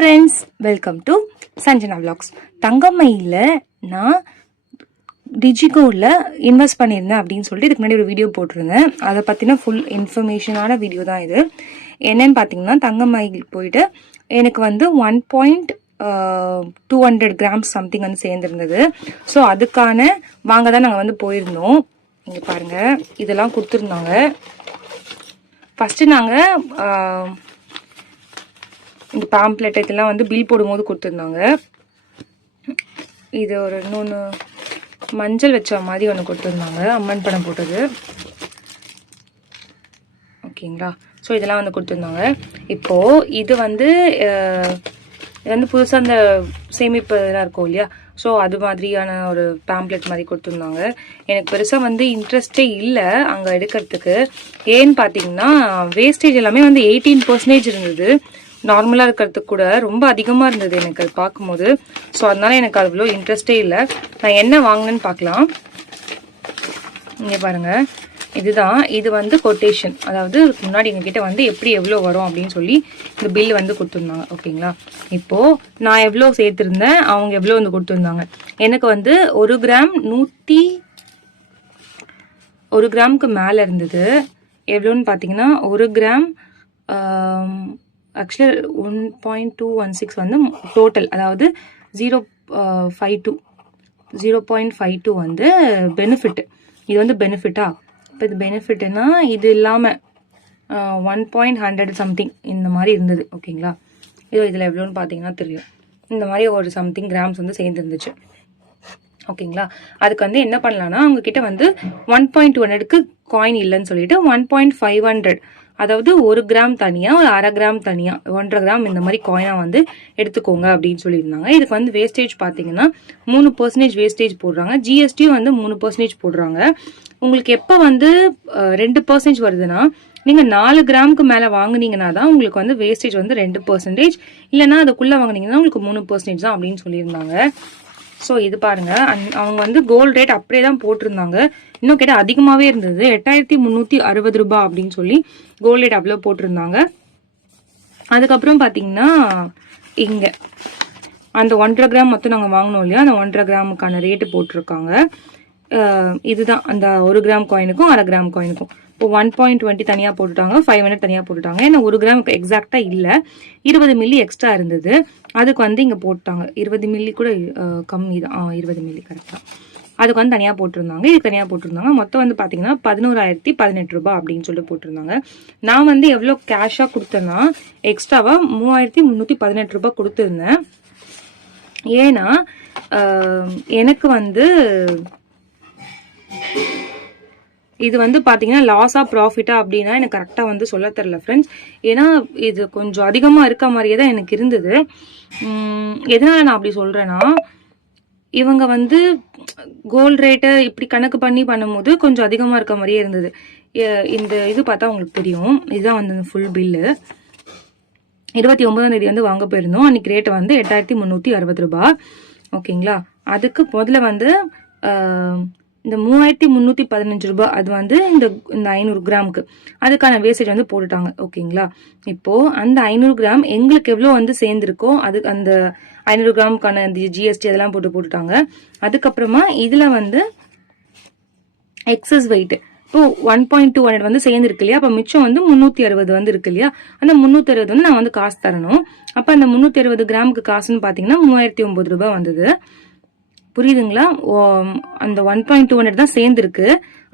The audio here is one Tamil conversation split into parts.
Friends welcome to Sanjana vlogs தங்கம்மையில் நான் டிஜிகோவில் இன்வெஸ்ட் பண்ணியிருந்தேன் அப்படின்னு சொல்லிட்டு இதுக்கு முன்னாடி ஒரு வீடியோ போட்டிருந்தேன். அதை பற்றின ஃபுல் இன்ஃபர்மேஷனான வீடியோ தான் இது. என்னன்னு பார்த்தீங்கன்னா தங்கமயில் போயிட்டு எனக்கு வந்து one point two hundred grams something வந்து சேர்ந்துருந்தது. ஸோ அதுக்கான வாங்க தான் நாங்கள் வந்து போயிருந்தோம். இங்கே பாருங்கள் இதெல்லாம் கொடுத்துருந்தாங்க. ஃபஸ்ட்டு நாங்கள் இந்த பாம்ப்ளெட் இதெல்லாம் வந்து பில் போடும்போது கொடுத்துருந்தாங்க. இது ஒரு இன்னொன்று மஞ்சள் வச்ச மாதிரி ஒன்று கொடுத்துருந்தாங்க. அம்மன் படம் போட்டது. ஓகேங்களா? ஸோ இதெல்லாம் வந்து கொடுத்துருந்தாங்க. இப்போது இது வந்து இது வந்து புதுசாக அந்த சேமிப்பு இதெல்லாம் இருக்கும் இல்லையா? ஸோ அது மாதிரியான ஒரு பேம்ப்ளெட் மாதிரி கொடுத்துருந்தாங்க. எனக்கு பெருசாக வந்து இன்ட்ரெஸ்டே இல்லை அங்கே எடுக்கிறதுக்கு. ஏன்னு பார்த்தீங்கன்னா வேஸ்டேஜ் எல்லாமே வந்து எயிட்டீன் பர்சன்டேஜ் இருந்தது. நார்மலாக இருக்கிறதுக்கு கூட ரொம்ப அதிகமாக இருந்தது எனக்கு அது பார்க்கும்போது. ஸோ அதனால எனக்கு அவ்வளோ இன்ட்ரெஸ்டே இல்லை. நான் என்ன வாங்கினேன்னு பார்க்கலாம். இங்கே பாருங்கள் இதுதான். இது வந்து கொட்டேஷன் அதாவது முன்னாடி எங்ககிட்ட வந்து எப்படி எவ்வளோ வரும் அப்படின்னு சொல்லி இந்த பில் வந்து கொடுத்துருந்தாங்க. ஓகேங்களா? இப்போது நான் எவ்வளோ சேர்த்துருந்தேன்? அவங்க எவ்வளோ வந்து கொடுத்துருந்தாங்க? எனக்கு வந்து ஒரு கிராம் நூற்றி ஒரு கிராமுக்கு மேலே இருந்தது. எவ்வளோன்னு பார்த்தீங்கன்னா ஒரு gram actually one point two one six வந்து டோட்டல் அதாவது zero five two zero point five two வந்து பெனிஃபிட் இது வந்து பெனிஃபிட்டா இப்போ இது பெனிஃபிட்னா இது இல்லாமல் ஒன் பாயிண்ட் ஹண்ட்ரட் சம்திங் இந்த மாதிரி இருந்தது ஓகேங்களா? இது இதில் எவ்வளோன்னு பார்த்தீங்கன்னா தெரியும். இந்த மாதிரி ஒரு சம்திங் கிராம்ஸ் வந்து சேர்ந்துருந்துச்சு. ஓகேங்களா? அதுக்கு வந்து என்ன பண்ணலான்னா அவங்கக்கிட்ட வந்து ஒன் பாயிண்ட் டூ ஹண்ட்ரடுக்கு காயின் இல்லைன்னு சொல்லிட்டு ஒன் பாயிண்ட் ஃபைவ் ஹண்ட்ரட் அதாவது ஒரு கிராம் தனியாக ஒரு அரை கிராம் தனியாக ஒன்றரை கிராம் இந்த மாதிரி காயினாக வந்து எடுத்துக்கோங்க அப்படின்னு சொல்லியிருந்தாங்க. இதுக்கு வந்து வேஸ்டேஜ் பார்த்தீங்கன்னா மூணு பர்சன்டேஜ் வேஸ்டேஜ் போடுறாங்க. ஜிஎஸ்டியும் வந்து மூணு பர்சன்டேஜ் போடுறாங்க. உங்களுக்கு எப்போ வந்து ரெண்டு பர்சன்டேஜ் வருதுன்னா நீங்கள் நாலு கிராமுக்கு மேலே வாங்கினீங்கன்னா தான் உங்களுக்கு வந்து வேஸ்டேஜ் வந்து ரெண்டு பர்சன்டேஜ் இல்லைன்னா அதுக்குள்ளே வாங்குனீங்கன்னா உங்களுக்கு மூணு பர்சன்டேஜ் தான் அப்படின்னு சொல்லியிருந்தாங்க. ஸோ இது பாருங்க. அந்- அவங்க வந்து கோல்ட் ரேட் அப்படியே தான் போட்டிருந்தாங்க. இன்னும் கேட்டால் அதிகமாகவே இருந்தது. எட்டாயிரத்தி முந்நூற்றி அறுபது ரூபாய் அப்படின்னு சொல்லி கோல்டு ரேட் அவ்வளோ போட்டிருந்தாங்க. அதுக்கப்புறம் பார்த்தீங்கன்னா இங்கே. அந்த ஒன்றரை கிராம் மொத்தம் நாங்கள் வாங்கினோம் இல்லையா? அந்த ஒன்றரை கிராமுக்கான ரேட்டு போட்டிருக்காங்க. இதுதான். அந்த ஒரு கிராம் காயினுக்கும் அரை கிராம் காயினுக்கும் ஒன் பாயிண்ட் டுவெண்ட்டி தனியாக போட்டுட்டாங்க ஃபைவ் ஹண்ட்ரட் தனியாக போட்டுட்டாங்க. ஏன்னா ஒரு கிராமுக்கு எக்ஸாக்டாக இல்லை. இருபது மில்லி எக்ஸ்ட்ரா இருந்தது. அதுக்கு வந்து இங்கே போட்டாங்க. இருபது மில்லி கூட கம்மி தான். ஆ இருபது மில்லி கரெக்டாக அதுக்கு வந்து தனியாக போட்டிருந்தாங்க. இது தனியாக போட்டிருந்தாங்க. மொத்தம் வந்து பார்த்தீங்கன்னா பதினோராயிரத்தி பதினெட்டு ரூபாய் அப்படின்னு சொல்லி போட்டிருந்தாங்க. நான் வந்து எவ்வளோ கேஷாக கொடுத்தேன்னா எக்ஸ்ட்ராவாக மூவாயிரத்தி முந்நூற்றி பதினெட்டு ரூபாய் கொடுத்துருந்தேன். ஏன்னா எனக்கு வந்து இது வந்து பார்த்தீங்கன்னா லாஸாக ப்ராஃபிட்டா அப்படின்னா எனக்கு கரெக்டாக வந்து சொல்ல தெரில ஃப்ரெண்ட்ஸ் ஏன்னா இது கொஞ்சம் அதிகமாக இருக்க மாதிரியே தான் எனக்கு இருந்தது. எதனால் நான் அப்படி சொல்கிறேன்னா இவங்க வந்து கோல்டு ரேட்டை இப்படி கணக்கு பண்ணி பண்ணும்போது கொஞ்சம் அதிகமாக இருக்க மாதிரியே இருந்தது. இந்த இது பார்த்தா உங்களுக்கு தெரியும். இதுதான் வந்து ஃபுல் பில்லு இருபத்தி ஒன்பதாம் தேதி வந்து வாங்க போயிருந்தோம். அன்னைக்கு ரேட்டு வந்து எட்டாயிரத்தி முந்நூற்றி அறுபது ரூபா ஓகேங்களா அதுக்கு முதல்ல வந்து இந்த மூவாயிரத்தி முந்நூற்றி பதினஞ்சு ரூபாய் அது வந்து இந்த இந்த ஐநூறு கிராமுக்கு. அதுக்கான வேஸ்டேஜ் வந்து போட்டுட்டாங்க ஓகேங்களா? இப்போது அந்த ஐநூறு கிராம் எங்களுக்கு எவ்வளோ வந்து சேர்ந்துருக்கோ அது அந்த ஐநூறு கிராமுக்கான இந்த ஜிஎஸ்டி அதெல்லாம் போட்டு போட்டுட்டாங்க. அதுக்கப்புறமா இதில் வந்து எக்ஸஸ் வெயிட் இப்போ ஒன் பாயிண்ட் டூ ஹண்ட்ரட் வந்து சேர்ந்துருக்கு இல்லையா? அப்போ மிச்சம் வந்து முந்நூற்றி அறுபது வந்து இருக்கு இல்லையா? அந்த முந்நூற்றி அறுபது வந்து நான் வந்து காசு தரணும். அப்போ அந்த முந்நூற்றி அறுபது கிராமுக்கு காசுன்னு பார்த்தீங்கன்னா மூவாயிரத்தி ஒம்பது ரூபாய் வந்தது. புரியுதுங்களா? ஓ, அந்த ஒன் பாயிண்ட் டூ ஹண்ட்ரட் தான் சேர்ந்துருக்கு.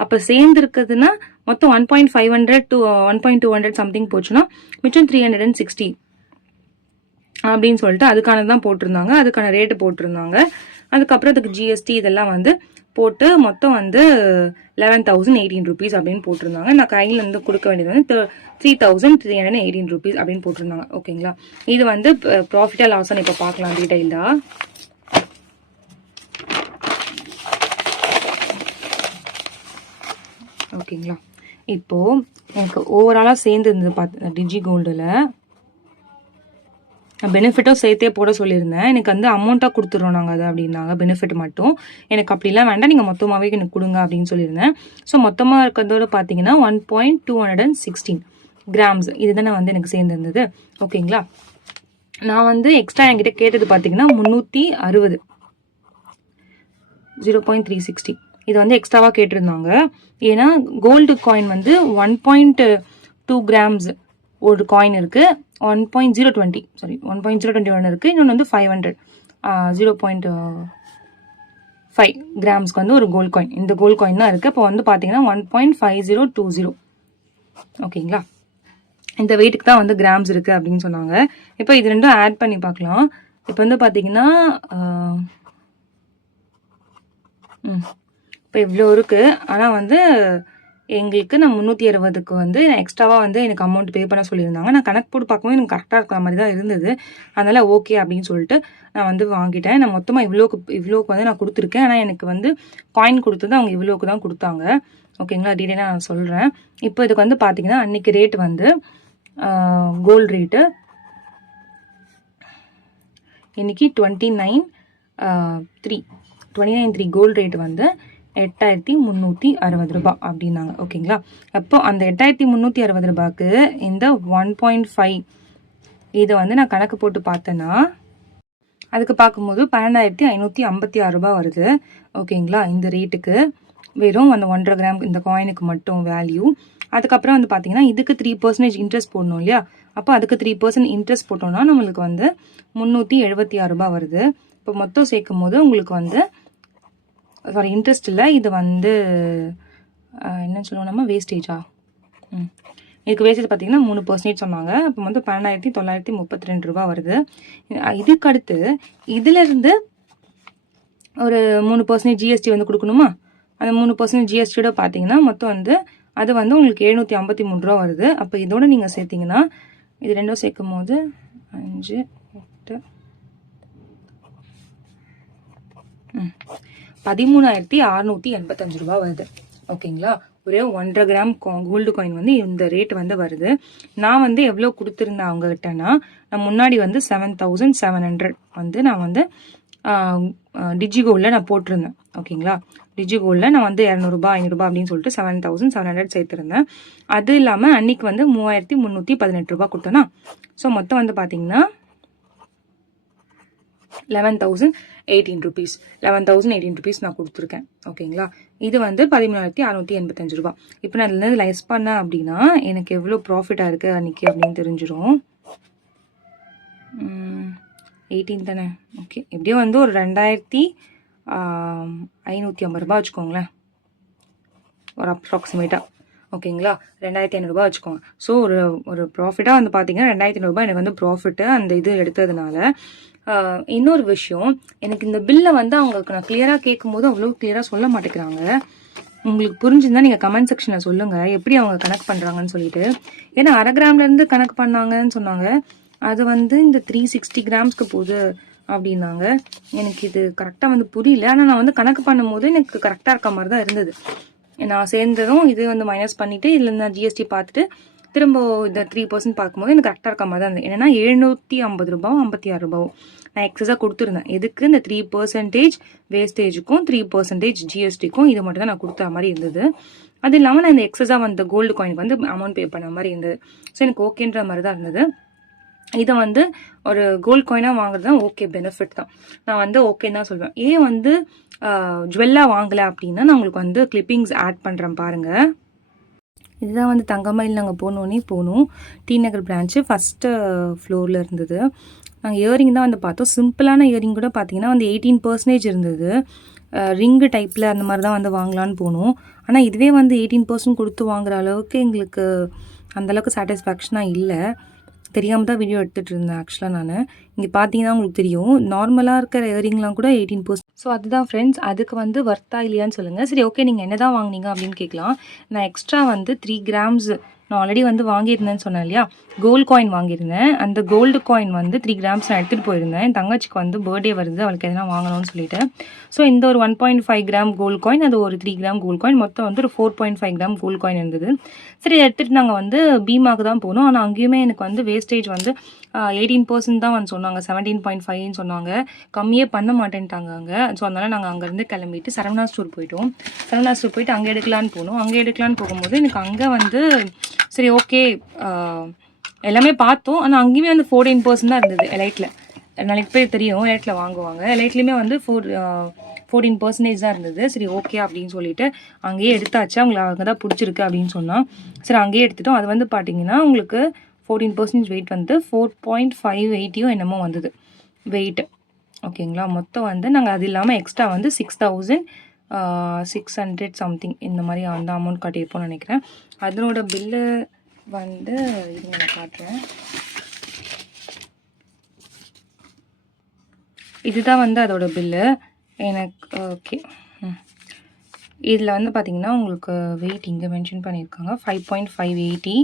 அப்போ சேர்ந்துருக்குதுன்னா மொத்தம் one point five hundred two one point two hundred something போச்சுன்னா மிச்சம் த்ரீ ஹண்ட்ரட் அண்ட் சிக்ஸ்டி அப்படின்னு சொல்லிட்டு அதுக்கானது தான் போட்டிருந்தாங்க. அதுக்கான ரேட்டு போட்டிருந்தாங்க. அதுக்கப்புறம் அதுக்கு ஜிஎஸ்டி இதெல்லாம் வந்து போட்டு மொத்தம் வந்து லெவன் தௌசண்ட் எயிட்டீன் ருபீஸ் அப்படின்னு போட்டிருந்தாங்க. நான் கையில் இருந்து கொடுக்க வேண்டியது வந்து three thousand three hundred eighteen rupees அப்படின்னு போட்டிருந்தாங்க. ஓகேங்களா? இது வந்து ப்ராஃபிட்டாக லாஸ்ன்னு இப்போ பார்க்கலாம் டீட்டெயில்டாக ஓகேங்களா? இப்போ எனக்கு ஓவராலாக சேர்ந்து இருந்தது பார்த்து டிஜி கோல்டில் பெனிஃபிட்டும் சேர்த்தே போட சொல்லியிருந்தேன். எனக்கு வந்து அமௌண்ட்டாக கொடுத்துட்றோம் நாங்கள் அதை அப்படின்னாங்க. பெனிஃபிட் மட்டும். எனக்கு அப்படிலாம் வேண்டாம். நீங்கள் மொத்தமாகவே எனக்கு கொடுங்க அப்படின்னு சொல்லியிருந்தேன். ஸோ மொத்தமாக இருக்கிறதோட பார்த்தீங்கன்னா one point two hundred and sixteen grams இதுதானே வந்து எனக்கு சேர்ந்துருந்தது ஓகேங்களா? நான் வந்து எக்ஸ்ட்ரா என்கிட்ட கேட்டது பார்த்தீங்கன்னா முந்நூற்றி அறுபது. ஜீரோ பாயிண்ட் த்ரீ சிக்ஸ்டி இது வந்து எக்ஸ்ட்ராவாக கேட்டிருந்தாங்க. ஏன்னா கோல்டு காயின் வந்து ஒன் பாயிண்ட் டூ கிராம்ஸ் ஒரு காயின் இருக்குது one point zero twenty sorry one point zero twenty one இருக்குது இன்னொன்று வந்து five hundred zero point five கிராம்ஸ்க்கு வந்து ஒரு கோல்ட் காயின் இந்த கோல்ட் காயின் தான் இருக்குது இப்போ வந்து பார்த்தீங்கன்னா one point five zero two zero ஓகேங்களா? இந்த வெயிட்டுக்கு தான் வந்து கிராம்ஸ் இருக்குது அப்படின்னு சொன்னாங்க. இப்போ இது ரெண்டும் ஆட் பண்ணி பார்க்கலாம். இப்போ வந்து பார்த்தீங்கன்னா ம். இப்போ இவ்வளோ இருக்குது ஆனால் வந்து எங்களுக்கு நான் முந்நூற்றி அறுபதுக்கு வந்து எக்ஸ்ட்ராவாக வந்து எனக்கு அமௌண்ட் பே பண்ண சொல்லியிருந்தாங்க. நான் கணக்கு போட்டு பார்க்கும்போது எனக்கு கரெக்டாக இருக்கிற மாதிரி தான் இருந்தது. அதனால் ஓகே அப்படின்னு சொல்லிட்டு நான் வந்து வாங்கிட்டேன். நான் மொத்தமாக இவ்வளோக்கு இவ்வளோக்கு வந்து நான் கொடுத்துருக்கேன். ஆனால் எனக்கு வந்து காயின் கொடுத்தது அவங்க இவ்வளோக்கு தான் கொடுத்தாங்க. ஓகேங்களா டீட்டெயிலாக நான் சொல்கிறேன் இப்போ இதுக்கு வந்து பார்த்தீங்கன்னா அன்றைக்கி ரேட் வந்து கோல்டு ரேட்டு இன்னைக்கு twenty nine three twenty nine three gold rate வந்து எட்டாயிரத்தி முந்நூற்றி அறுபது ரூபாய் அப்படின்னாங்க. ஓகேங்களா? அப்போ அந்த எட்டாயிரத்தி முந்நூற்றி அறுபது ரூபாய்க்கு இந்த ஒன் பாயிண்ட் ஃபைவ் இதை வந்து நான் கணக்கு போட்டு பார்த்தேன்னா அதுக்கு பார்க்கும்போது பன்னெண்டாயிரத்தி ஐநூற்றி ஐம்பத்தி ஆறு ரூபாய் வருது. ஓகேங்களா? இந்த ரேட்டுக்கு வெறும் அந்த ஒன்றரை கிராம் இந்த காயினுக்கு மட்டும் வேல்யூ அதுக்கப்புறம் வந்து பார்த்தீங்கன்னா இதுக்கு த்ரீ பர்சன்டேஜ் இன்ட்ரெஸ்ட் போடணும் இல்லையா? அப்போ அதுக்கு த்ரீ பர்சன்ட் இன்ட்ரெஸ்ட் போட்டோம்னா நம்மளுக்கு வந்து முந்நூற்றி எழுபத்தி ஆறு ரூபாய் வருது. இப்போ மொத்தம் சேர்க்கும் போது உங்களுக்கு வந்து சாரி இன்ட்ரெஸ்ட் இல்லை. இது வந்து என்ன சொல்லுவோம் நம்ம? வேஸ்டேஜா ம். இதுக்கு வேஸ்டேஜ் பார்த்தீங்கன்னா மூணு பர்சன்டேஜ் சொன்னாங்க. அப்போ வந்து பன்னெண்டாயிரத்தி தொள்ளாயிரத்தி முப்பத்தி ரெண்டு ரூபா வருது. இதுக்கு அடுத்து இதிலிருந்து ஒரு மூணு பர்சன்டேஜ் ஜிஎஸ்டி வந்து கொடுக்கணுமா? அந்த மூணு பர்சன்டேஜ் ஜிஎஸ்டியோட பார்த்தீங்கன்னா மொத்தம் வந்து அது வந்து உங்களுக்கு எழுநூற்றி ஐம்பத்தி மூணு ரூபா வருது. அப்போ இதோட நீங்கள் சேர்த்தீங்கன்னா இது ரெண்டும் சேர்க்கும் போது அஞ்சு எட்டு ம். பதிமூணாயிரத்தி அறநூற்றி எண்பத்தஞ்சு ரூபா வருது. ஓகேங்களா? ஒரே ஒன்றரை கிராம் கோல்டு காயின் வந்து இந்த ரேட் வந்து வருது. நான் வந்து எவ்வளோ கொடுத்துருந்தேன் அவங்ககிட்டனா நான் முன்னாடி வந்து செவன் தௌசண்ட் செவன் ஹண்ட்ரட் வந்து நான் வந்து டிஜிகோவில் நான் போட்டிருந்தேன். ஓகேங்களா? டிஜிகோவில் நான் வந்து இரநூறுபா ஐநூறுபா அப்படின்னு சொல்லிட்டு செவன் தௌசண்ட் செவன் ஹண்ட்ரட் சேர்த்துருந்தேன். அது இல்லாமல் அன்னைக்கு வந்து மூவாயிரத்தி முந்நூற்றி பதினெட்டு ரூபா கொடுத்தேன்னா ஸோ மொத்தம் வந்து பார்த்தீங்கன்னா eleven thousand eighteen rupees eleven thousand eighteen rupees நான் கொடுத்துருக்கேன். ஓகேங்களா? இது வந்து பதிமூணாயிரத்தி அறநூற்றி எண்பத்தஞ்சு ரூபா. இப்போ நான் இதுலேருந்து லெஸ் பண்ணேன் அப்படின்னா எனக்கு எவ்வளோ ப்ராஃபிட்டாக இருக்குது அன்றைக்கி அப்படின்னு தெரிஞ்சிடும் எயிட்டீன் தானே? ஓகே. எப்படியோ வந்து ஒரு ரெண்டாயிரத்தி ஐநூற்றி ஐம்பது ரூபா வச்சுக்கோங்களேன். ஒரு அப்ராக்சிமேட்டாக ஓகேங்களா? ரெண்டாயிரத்தி ஐநூறுரூபா வச்சுக்கோங்க. ஸோ ஒரு ஒரு ப்ராஃபிட்டாக வந்து பார்த்தீங்கன்னா ரெண்டாயிரத்தி ஐநூறுரூபா எனக்கு வந்து ப்ராஃபிட்டு அந்த இது எடுத்ததுனால இன்னொரு விஷயம் எனக்கு இந்த பில்லை வந்து அவங்களுக்கு நான் கிளியராக கேட்கும்போது அவ்வளோ கிளியராக சொல்ல மாட்டேங்கிறாங்க. உங்களுக்கு புரிஞ்சிருந்தா நீங்கள் கமெண்ட் செக்ஷனில் சொல்லுங்கள் எப்படி அவங்க கணக்கு பண்ணுறாங்கன்னு சொல்லிட்டு. ஏன்னா அரை கிராம்லேருந்து கணக்கு பண்ணாங்கன்னு சொன்னாங்க. அது வந்து இந்த த்ரீ சிக்ஸ்டி கிராம்ஸ்க்கு போகுது அப்படின்னாங்க. எனக்கு இது கரெக்டாக வந்து புரியல. ஆனால் நான் வந்து கணக்கு பண்ணும்போது எனக்கு கரெக்டாக இருக்க மாதிரி தான் இருந்தது. நான் சேர்ந்ததும் இது வந்து மைனஸ் பண்ணிவிட்டு இதில் நான் ஜிஎஸ்டி பார்த்துட்டு திரும்ப இந்த த்ரீ பர்சன்ட் பார்க்கும்போது எனக்கு கரெக்டாக இருக்க மாதிரி தான் இருந்தது. என்னென்னா எழுநூற்றி ஐம்பது ரூபாவும் ஐம்பத்தி ஆறு ரூபாவும் நான் எக்ஸஸாக கொடுத்துருந்தேன். எதுக்கு இந்த த்ரீ பர்சன்டேஜ் வேஸ்டேஜுக்கும் த்ரீ பர்சன்டேஜ் ஜிஎஸ்டிக்கும் இது மட்டும் தான் நான் கொடுத்த மாதிரி இருந்தது. அது இல்லாமல் நான் இந்த எக்ஸஸாக வந்த கோல்டு காயினுக்கு வந்து அமௌண்ட் பே பண்ண மாதிரி இருந்தது. ஸோ எனக்கு ஓகேன்ற மாதிரி தான் இருந்தது. இதை வந்து ஒரு கோல்ட் காயினாக வாங்குறது தான் ஓகே பெனிஃபிட் தான். நான் வந்து ஓகேன்னு தான் சொல்வேன். ஏன் வந்து ஜுவல்லாக வாங்கலை அப்படின்னா நான் உங்களுக்கு வந்து கிளிப்பிங்ஸ் ஆட் பண்ணுறேன் பாருங்கள் இதுதான் வந்து தங்கமயில் நாங்கள் போனோன்னே போனோம். டி நகர் பிரான்ச்சு ஃபஸ்ட்டு ஃப்ளோரில் இருந்தது. நாங்கள் இயரிங் தான் வந்து பார்த்தோம். சிம்பிளான இயரிங் கூட பார்த்தீங்கன்னா வந்து எயிட்டீன் பர்சன்டேஜ் இருந்தது. ரிங்கு டைப்பில் அந்த மாதிரி தான் வந்து வாங்கலான்னு போனோம். ஆனால் இதுவே வந்து எயிட்டீன் பர்சன்ட் கொடுத்து வாங்குற அளவுக்கு எங்களுக்கு அந்தளவுக்கு சாட்டிஸ்ஃபேக்ஷனாக இல்லை. தெரியாமல் தான் வீடியோ எடுத்துகிட்டு இருந்தேன் ஆக்சுவலாக நான். இங்கே பார்த்தீங்கன்னா உங்களுக்கு தெரியும் நார்மலாக இருக்கிற இயரிங்லாம் கூட எயிட்டீன் பர்சன்ட் ஸோ அதுதான் ஃப்ரெண்ட்ஸ் அதுக்கு வந்து வர்த்தா இல்லையான்னு சொல்லுங்கள் சரி ஓகே நீங்கள் என்ன தான் வாங்குனீங்க அப்படின்னு கேட்கலாம். நான் எக்ஸ்ட்ரா வந்து த்ரீ கிராம்ஸ் நான் ஆல்ரெடி வந்து வாங்கியிருந்தேன்னு சொன்னேன் இல்லையா? கோல்டு காயின் வாங்கியிருந்தேன். அந்த கோல்டு காயின் வந்து த்ரீ கிராம்ஸ் நான் எடுத்துகிட்டு போயிருந்தேன். என் தங்கச்சிக்கு வந்து பர்த்டே வருது. அவளுக்கு எதனா வாங்கணும்னு சொல்லிட்டு. ஸோ இந்த ஒரு one point five gram gold coin அது ஒரு த்ரீ கிராம் கோல்டு காயின் மொத்தம் வந்து ஒரு four point five gram gold coin இருந்தது. சரி எடுத்துகிட்டு நாங்கள் வந்து பீமாக்கு தான் போனோம். ஆனால் அங்கேயுமே எனக்கு வந்து வேஸ்டேஜ் வந்து எயிட்டீன் பர்சன்ட் தான் வந்து சொன்னாங்க. செவன்டீன் பாயிண்ட் ஃபைவ்னு சொன்னாங்க. கம்மியே பண்ண மாட்டேன்ட்டாங்க அங்கே. ஸோ அதனால் நாங்கள் அங்கேருந்து கிளம்பிட்டு சரவணா ஸ்டோர் போயிட்டோம். சரவணா ஸ்டோர் போயிட்டு அங்கே எடுக்கலான்னு போனோம். அங்கே எடுக்கலான்னு போகும்போது எனக்கு அங்கே வந்து சரி ஓகே எல்லாமே பார்த்தோம். ஆனால் அங்கேயுமே வந்து ஃபோர்டீன் பர்சன்ட் தான் இருந்தது எலைட்டில் நாளைக்கு பேர் தெரியும் எலைட்டில் வாங்குவாங்க. எலைட்லேயுமே வந்து ஃபோர் ஃபோர்டீன் பர்சன்டேஜ் தான் இருந்தது. சரி ஓகே அப்படின்னு சொல்லிட்டு அங்கேயே எடுத்தாச்சு. அவங்களுக்கு அங்கே தான் பிடிச்சிருக்கு அப்படின்னு சொன்னால் சரி அங்கேயே எடுத்துட்டோம். அது வந்து பார்த்தீங்கன்னா உங்களுக்கு ஃபோர்டீன் பர்சன்டேஜ் வெயிட் வந்து ஃபோர் பாயிண்ட் ஃபைவ் எயிட்டியும் என்னமோ வந்தது. வெயிட்டு ஓகேங்களா மொத்தம் வந்து நாங்கள் அது இல்லாமல் எக்ஸ்ட்ரா வந்து six thousand six hundred something இந்த மாதிரி அந்த அமௌண்ட் கட்டியிருப்போம்னு நினைக்கிறேன். அதனோட பில்லு வந்து இது நான் காட்டுறேன். இதுதான் வந்து அதோட பில்லு எனக்கு ஓகே இதில் வந்து பார்த்திங்கன்னா உங்களுக்கு வெயிட் இங்கே மென்ஷன் பண்ணியிருக்காங்க. Five point five eighty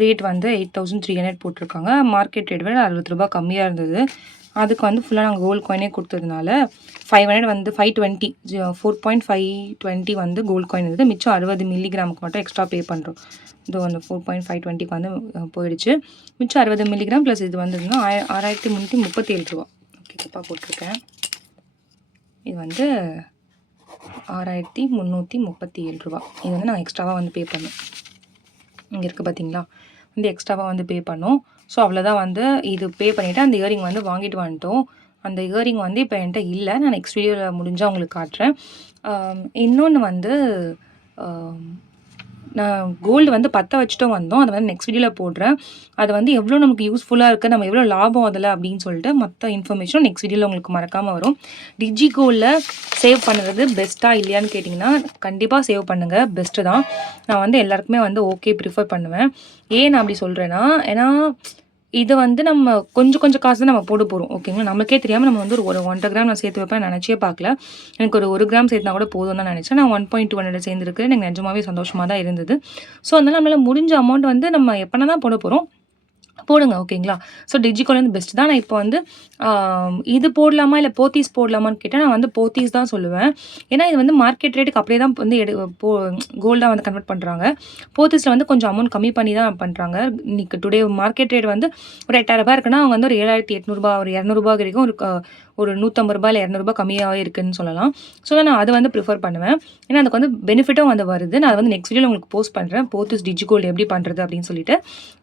rate வந்து எயிட் தௌசண்ட் த்ரீ ஹண்ட்ரட் போட்டிருக்காங்க. மார்க்கெட் ரேட் விட அறுபது ரூபா கம்மியாக இருந்தது. அதுக்கு வந்து ஃபுல்லாக நாங்கள் கோல்டு காயினே கொடுத்ததுனால ஃபைவ் ஹண்ட்ரட் வந்து five twenty four point five twenty வந்து கோல்டு காயின் இருந்தது. மிச்சம் அறுபது மில்லிகிராமுக்கு மட்டும் எக்ஸ்ட்ரா பே பண்ணுறோம் இதோ அந்த ஃபோர் பாயிண்ட் ஃபைவ் டுவெண்ட்டிக்கு வந்து போயிடுச்சு. மிச்சம் அறுபது மில்லிகிராம் ப்ளஸ் இது வந்ததுன்னா ஆய ஆறாயிரத்தி முந்நூற்றி முப்பத்தி ஏழு ரூபா. ஓகே தப்பாக போட்டிருக்கேன். இது வந்து ஆறாயிரத்தி முந்நூற்றி முப்பத்தி ஏழு ரூபா. இது வந்து நாங்கள் எக்ஸ்ட்ராவாக வந்து பே பண்ணோம். இங்கே இருக்குது பார்த்தீங்களா வந்து எக்ஸ்ட்ராவாக வந்து பே பண்ணோம். ஸோ அவ்வளோதான் வந்து இது பே பண்ணிவிட்டு அந்த இயரிங் வந்து வாங்கிட்டு வந்துட்டோம். அந்த இயரிங் வந்து இப்போ என்கிட்ட இல்லை. நான் நெக்ஸ்ட் வீடியோவில் முடிஞ்சால் உங்களுக்கு காட்டுறேன். இன்னொன்று வந்து நான் கோல்டு வந்து பற்ற வச்சுட்டும் வந்தோம். அதை வந்து நெக்ஸ்ட் வீடியோவில் போடுறேன். அது வந்து எவ்வளோ நமக்கு யூஸ்ஃபுல்லாக இருக்குது நம்ம எவ்வளோ லாபம் அதில் அப்படின்னு சொல்லிட்டு மற்ற இன்ஃபர்மேஷன் நெக்ஸ்ட் வீடியோவில் உங்களுக்கு மறக்காமல் வரும். டிஜி கோல்டில் சேவ் பண்ணுறது பெஸ்ட்டாக இல்லையான்னு கேட்டிங்கன்னா கண்டிப்பாக சேவ் பண்ணுங்கள் பெஸ்ட்டு தான். நான் வந்து எல்லாருக்குமே வந்து ஓகே ப்ரிஃபர் பண்ணுவேன். ஏன் நான் அப்படி சொல்கிறேன்னா ஏன்னா இது வந்து நம்ம கொஞ்சம் கொஞ்சம் காசு தான் நம்ம போட போகிறோம் ஓகேங்களா நம்மளுக்கே தெரியாமல் நம்ம வந்து ஒரு ஒரு ஒன்றரை கிராம் நான் சேர்த்து வைப்பேன். நினச்சே பார்க்கல. எனக்கு ஒரு ஒரு கிராம் சேர்த்தா கூட போதும் தான் நினச்சேன். நான் ஒன் பாயிண்ட் டூ ஹண்ட்ரட் சேர்ந்துருக்கு எனக்கு நிஜமாவே சந்தோஷமாக தான் இருந்தது. ஸோ அதனால் நம்மளால் முடிஞ்ச அமௌண்ட் வந்து நம்ம எப்போனா தான் போட போகிறோம் போடுங்க ஓகேங்களா? ஸோ டிஜிகால் வந்து பெஸ்ட் தான். நான் இப்போ வந்து இது போடலாமா இல்லை போத்தீஸ் போடலாமான்னு கேட்டால் நான் வந்து போத்தீஸ் தான் சொல்லுவேன். ஏன்னா இது வந்து மார்க்கெட் ரேட்டுக்கு அப்படியே தான் வந்து எடு போ கோல்டாக வந்து கன்வெர்ட் பண்ணுறாங்க போத்தீஸில் வந்து கொஞ்சம் அமௌண்ட் கம்மி பண்ணி தான் பண்ணுறாங்க இன்னைக்கு டுடே மார்க்கெட் ரேட் வந்து ஒரு எட்டாயிரம் ரூபாய் இருக்குன்னா அவங்க வந்து ஒரு ஏழாயிரத்தி எட்நூறுபா ஒரு இரநூறுபா வரைக்கும் ஒரு ஒரு நூற்றம்பது ரூபாய் இல்லை இரநூறுபா கம்மியாகவே இருக்குன்னு சொல்லலாம். ஸோ நான் அதை வந்து ப்ரிஃபர் பண்ணுவேன். ஏன்னா அதுக்கு வந்து பெனிஃபிட்டும் வந்து வருது. நான் அதை வந்து நெக்ஸ்ட் வீடியோ உங்களுக்கு போஸ்ட் பண்ணுறேன் போத்தீஸ் டிஜிகோல்டு எப்படி பண்ணுறது அப்படின்னு சொல்லிட்டு.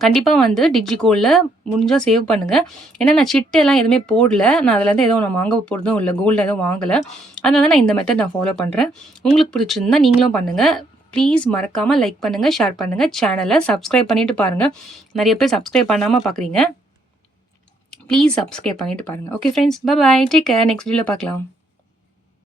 கண்டிப்பாக வந்து டிஜிகோல்டில் முடிஞ்சால் சேவ் பண்ணுங்கள் ஏன்னா நான் சிட்டு எல்லாம் எதுவுமே போடல. நான் அதில் இருந்து எதுவும் நான் வாங்க போகிறதும் இல்லை. கோல்டு எதுவும் வாங்கலை. அதனால தான் நான் இந்த மெத்தட் நான் ஃபாலோ பண்ணுறேன் உங்களுக்கு பிடிச்சிருந்தா நீங்களும் பண்ணுங்கள் ப்ளீஸ் மறக்காமல் லைக் பண்ணுங்கள் ஷேர் பண்ணுங்கள் சேனலை சப்ஸ்கிரைப் பண்ணிவிட்டு பாருங்கள் நிறைய பேர் சப்ஸ்கிரைப் பண்ணாமல் பார்க்குறீங்க ப்ளீஸ் சப்ஸ்கிரைப் பண்ணிட்டு பாருங்கள் okay friends bye take care next வீடியோவில் பார்க்கலாம்.